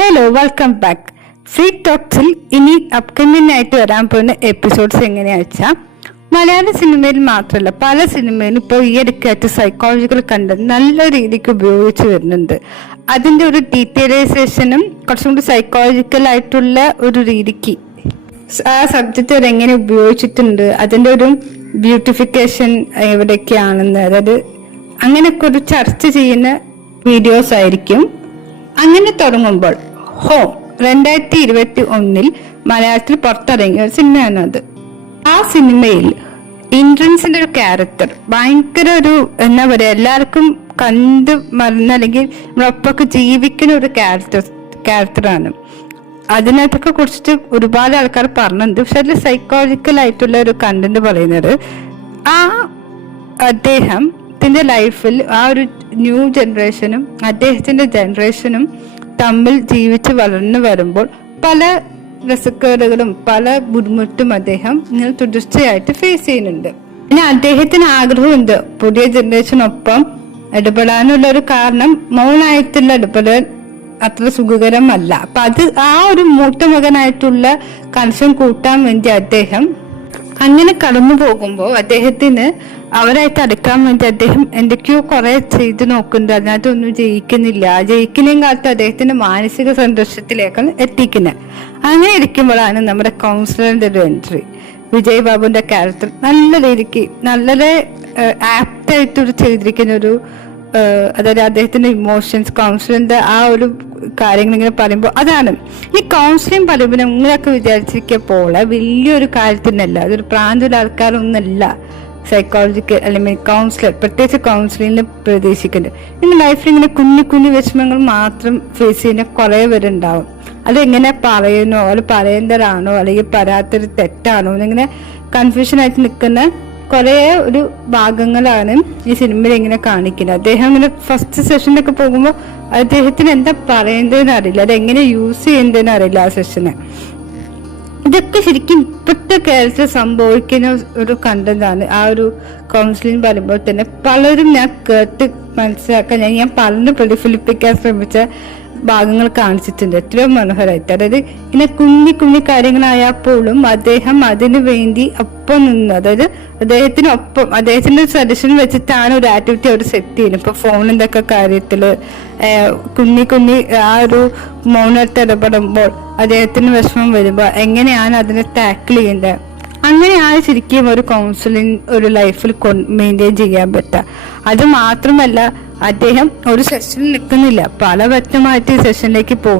Hello, welcome back. Free ടോക്സിൽ ഇനി upcoming ആയിട്ട് വരാൻ പോകുന്ന എപ്പിസോഡ്സ് എങ്ങനെയാ വെച്ചാൽ, മലയാള സിനിമയിൽ മാത്രമല്ല പല സിനിമയിലും ഇപ്പോൾ ഈ ഇടയ്ക്കായിട്ട് സൈക്കോളജിക്കൽ കണ്ടന്റ് നല്ല രീതിക്ക് ഉപയോഗിച്ച് വരുന്നുണ്ട്. അതിന്റെ ഒരു ഡീറ്റെയിലൈസേഷനും കുറച്ചും കൂടി സൈക്കോളജിക്കൽ ആയിട്ടുള്ള ഒരു രീതിക്ക് ആ സബ്ജക്റ്റ് അവരെങ്ങനെ ഉപയോഗിച്ചിട്ടുണ്ട്, അതിന്റെ ഒരു ബ്യൂട്ടിഫിക്കേഷൻ എവിടെയൊക്കെയാണെന്ന്, അതായത് അങ്ങനെയൊക്കെ ഒരു ചർച്ച ചെയ്യുന്ന വീഡിയോസ് ആയിരിക്കും. അങ്ങനെ തുടങ്ങുമ്പോൾ ഹോം 2021 മലയാളത്തിൽ പുറത്തിറങ്ങിയ ഒരു സിനിമയാണ് അത്. ആ സിനിമയിൽ ഇന്ദ്രൻസിന്റെ ഒരു ക്യാരക്ടർ ഭയങ്കര ഒരു എന്താ പറയാ, എല്ലാവർക്കും കണ്ട് മറന്ന അല്ലെങ്കിൽ നമ്മളൊപ്പൊക്കെ ജീവിക്കുന്ന ഒരു ക്യാരക്ടറാണ്. അതിനകത്തൊക്കെ കുറിച്ചിട്ട് ഒരുപാട് ആൾക്കാർ പറഞ്ഞിട്ടുണ്ട്. പക്ഷെ അതിൽ സൈക്കോളജിക്കൽ ആയിട്ടുള്ള ഒരു കണ്ടന്റ് പറയുന്നത്, ആ അദ്ദേഹത്തിന്റെ ലൈഫിൽ ആ ഒരു ന്യൂ ജനറേഷനും അദ്ദേഹത്തിന്റെ ജനറേഷനും തമ്മിൽ ജീവിച്ച് വളർന്നു വരുമ്പോൾ പല രസക്കേടുകളും പല ബുദ്ധിമുട്ടും അദ്ദേഹം ഇങ്ങനെ തുടർച്ചയായിട്ട് ഫേസ് ചെയ്യുന്നുണ്ട്. പിന്നെ അദ്ദേഹത്തിന് ആഗ്രഹമുണ്ട് പുതിയ ജനറേഷനൊപ്പം ഇടപെടാനുള്ള ഒരു കാരണം മൗനായിട്ടുള്ള ഇടപെടൽ അത്ര സുഖകരമല്ല. അപ്പൊ അത് ആ ഒരു മൂത്ത മകനായിട്ടുള്ള കണക്ഷൻ കൂട്ടാൻ വേണ്ടി അദ്ദേഹം അങ്ങനെ കടന്നു പോകുമ്പോൾ അദ്ദേഹത്തിന് അവരായിട്ട് അടുക്കാൻ വേണ്ടി അദ്ദേഹം എന്തൊക്കെയോ കുറെ ചെയ്ത് നോക്കുന്നുണ്ട്. അതിനകത്തൊന്നും ജയിക്കുന്നേം കാലത്ത് അദ്ദേഹത്തിന്റെ മാനസിക സംഘർഷത്തിലേക്കാണ് എത്തിക്കുന്നത്. അങ്ങനെ ഇരിക്കുമ്പോഴാണ് നമ്മുടെ കൗൺസിലറിന്റെ ഒരു എൻട്രി. വിജയ് ബാബുവിന്റെ ക്യാരക്ടർ നല്ല രീതിക്ക് വളരെ ആപ്റ്റായിട്ട് ചെയ്തിരിക്കുന്ന ഒരു, അതായത് അദ്ദേഹത്തിന്റെ ഇമോഷൻസ്, കൗൺസിലറിന്റെ ആ ഒരു കാര്യങ്ങൾ ഇങ്ങനെ പറയുമ്പോൾ, അതാണ് ഈ കൗൺസിലിംഗ് പറയുമ്പോൾ നിങ്ങളൊക്കെ വിചാരിച്ചിരിക്കുക പോലെ വലിയൊരു കാര്യത്തിനല്ല, അതൊരു പ്രാന്തുള്ള ആൾക്കാരൊന്നല്ല സൈക്കോളജിക്കൽ അല്ലെങ്കിൽ കൗൺസിലർ, പ്രത്യേകിച്ച് കൗൺസിലിംഗിൽ പ്രതീക്ഷിക്കുന്നുണ്ട്. നിങ്ങൾ ലൈഫിൽ ഇങ്ങനെ കുഞ്ഞു വിഷമങ്ങൾ മാത്രം ഫേസ് ചെയ്യുന്ന കുറെ പേരുണ്ടാവും. അതെങ്ങനെ പറയുന്നോ, അത് പറയേണ്ടതാണോ അല്ലെങ്കിൽ പറയാത്തൊരു തെറ്റാണോ എന്നിങ്ങനെ കൺഫ്യൂഷൻ ആയിട്ട് നിൽക്കുന്ന കുറെ ഒരു ഭാഗങ്ങളാണ് ഈ സിനിമയിൽ ഇങ്ങനെ കാണിക്കുന്നത്. അദ്ദേഹം ഇങ്ങനെ ഫസ്റ്റ് സെഷനൊക്കെ പോകുമ്പോൾ അദ്ദേഹത്തിന് എന്താ പറയേണ്ടതെന്ന് അറിയില്ല, അതെങ്ങനെ യൂസ് ചെയ്യേണ്ടതെന്ന് അറിയില്ല ആ സെഷന്. ഇതൊക്കെ ശരിക്കും ഇപ്പോഴത്തെ കേരളത്തിൽ സംഭവിക്കുന്ന ഒരു കണ്ടന്റാണ്. ആ ഒരു കൗൺസിലിംഗ് പറയുമ്പോൾ തന്നെ പലരും ഞാൻ കേട്ട് മനസ്സിലാക്കാൻ ഞാൻ പറഞ്ഞു പ്രതിഫലിപ്പിക്കാൻ ശ്രമിച്ച ഭാഗങ്ങൾ കാണിച്ചിട്ടുണ്ട് എത്രയോ മനോഹരമായിട്ട്. അതായത് ഇങ്ങനെ കുഞ്ഞു കാര്യങ്ങളായാൽ പോലും അദ്ദേഹം അതിനു വേണ്ടി ഒപ്പം നിന്ന്, അതായത് അദ്ദേഹത്തിനൊപ്പം അദ്ദേഹത്തിന്റെ ഒരു സജഷൻ വെച്ചിട്ടാണ് ഒരു ആക്ടിവിറ്റി അവർ സെറ്റ് ചെയ്യുന്നത്. ഇപ്പൊ ഫോണിന്റെ ഒക്കെ കാര്യത്തില് കുഞ്ഞി ആ ഒരു മൗനത്തെ ഇടപെടുമ്പോൾ അദ്ദേഹത്തിന് വിഷമം വരുമ്പോൾ എങ്ങനെയാണ് അതിനെ ടാക്കിൾ ചെയ്യേണ്ടത്, അങ്ങനെയാണ് ശരിക്കും ഒരു കൗൺസിലിംഗ് ഒരു ലൈഫിൽ മെയിൻറ്റെയിൻ ചെയ്യാൻ പറ്റുക. അത് മാത്രമല്ല അദ്ദേഹം ഒരു സെഷനിൽ നിൽക്കുന്നില്ല, പല വട്ടമായിട്ട് ഈ സെഷനിലേക്ക് പോകും.